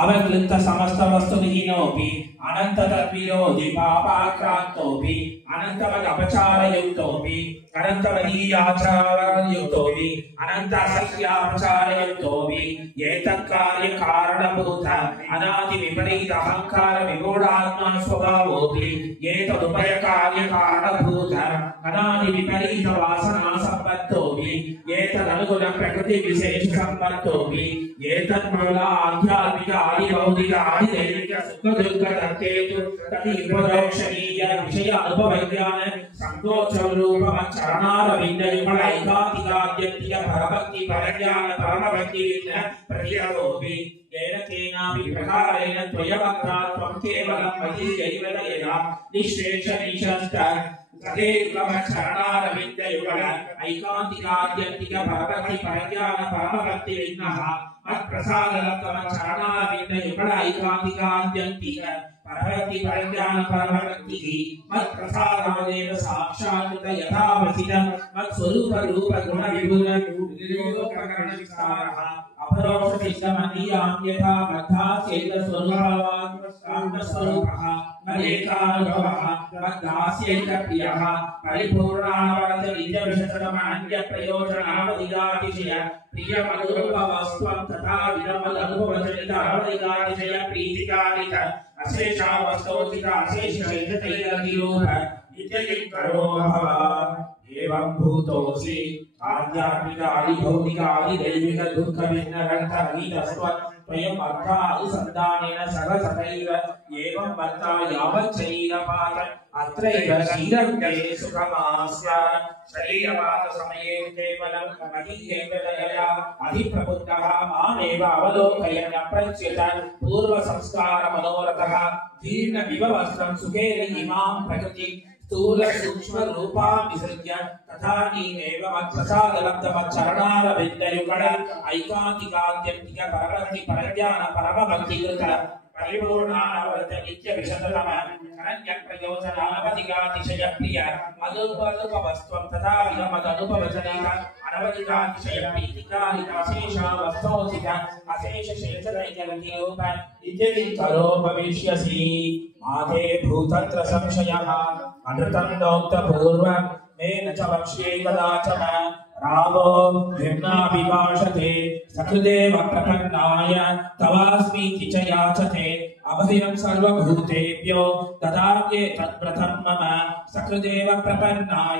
अवक्लिप्त समस्त वस्तु विहीनोऽपि अनंत तद्विरोधि पापाक्रांतोऽपि अनंतवद अपचारयुक्तोऽपि अनंतवदीयाचारयुक्तोऽपि अनंत असह्यापचारयुक्तोऽपि एतत्कार्य कारणभूत अनादि विपरीत अहंकार विगूढ़ात्मा स्वभावोऽपि एतदुभय कार्य कारणभूत अनादि विपरीत वासना संपत्तोऽपि एतदनुगुण प्रकृति विशेष संपत्तोऽपि एतन्मूला आध्यात्मिक आदि भौतिक आदि दैविक सुख दुःख तत्तेतु तति उपरोक्षणीय विषय अनुभव ज्ञान संकोचम रूपम चरणारविंदयुगल ऐकांतिकाद्यन्तिक परभक्ति परज्ञान परमभक्ति विद्या प्रतियतोऽपि येन केनापि प्रकारेण त्वयवक्त्रात्वं केवलं मदीयैवदयया निःशेष निःशस्त तदेकम चरणारविंदयुगल ऐकांतिकाद्यन्तिक परभक्ति परज्ञान परमभक्ति विद्या मत्प्रसादलत्वं चरणारविंदयुगल ऐकांतिकाद्यन्तिक परभक्ति परज्ञान परमभक्ति मत्प्रसादादेव साक्षात् यथावचितं मत्स्वरूप रूप गुण विभुर निरूपकरण विस्तारः अपरोक्ष सिद्धमदीयां यथा मद्धा चेत स्वरूपवान् स्वरूपः मदेकानुभवः मद्दास्यैक प्रियः परिपूर्णावरत नित्यविशेषणमन्य प्रयोजनावधिगातिशय प्रियमनुरूपवस्त्वं तथा विदमदनुभवजनित अवधिगातिशय प्रीतिकारिक अशेषावस्तोचित अशेषशैलतैलतिरूप नित्यकिङ्करो भव एवं भूतोऽसि आध्यात्मिक आदि भौतिक आदि दैविक दुःख भिन्न रहित रहितस्त्वं स्वयं अर्थानुसन्धानेन सर्वसदैव एवं वर्ता यावत् शरीरपात अत्रैव शीलन्ते सुखमास्य शरीरपात समये केवलं मदीयैकदयया अधिप्रबुद्धः मामेव अवलोकयन् अप्रच्युत पूर्व संस्कार मनोरथः जीर्ण विभवस्त्रं सुखेन इमां प्रकृति स्थूल सूक्ष्म रूपा विसृज्य तथा नीमेव मत्प्रसादलब्धमच्चरणारविन्दयुगल ऐकान्तिकाद्यन्तिक परभक्ति परज्ञान परमभक्तिकृत परिपूर्णानवरत नित्य विशततम अनन्य प्रयोजनावधिगातिशय प्रिय मदुपवस्त्वं तथा विदमदनुपवचनेन अनवधिगातिशय प्रीतिकारिक अशेषावस्थोचित अशेषशेषदैकरूप नित्यकिङ्करो भविष्यसि माते भूतत्र संशयः अनृतं नोक्त पूर्वं मे न च वक्ष्ये कदाचन रामो भिन्नाभिभाषते सकृदेव प्रपन्नाय तवास्मीति च याचते अभयं सर्वभूतेभ्यो ददात्ये तत्प्रथमं मम सकृदेव प्रपन्नाय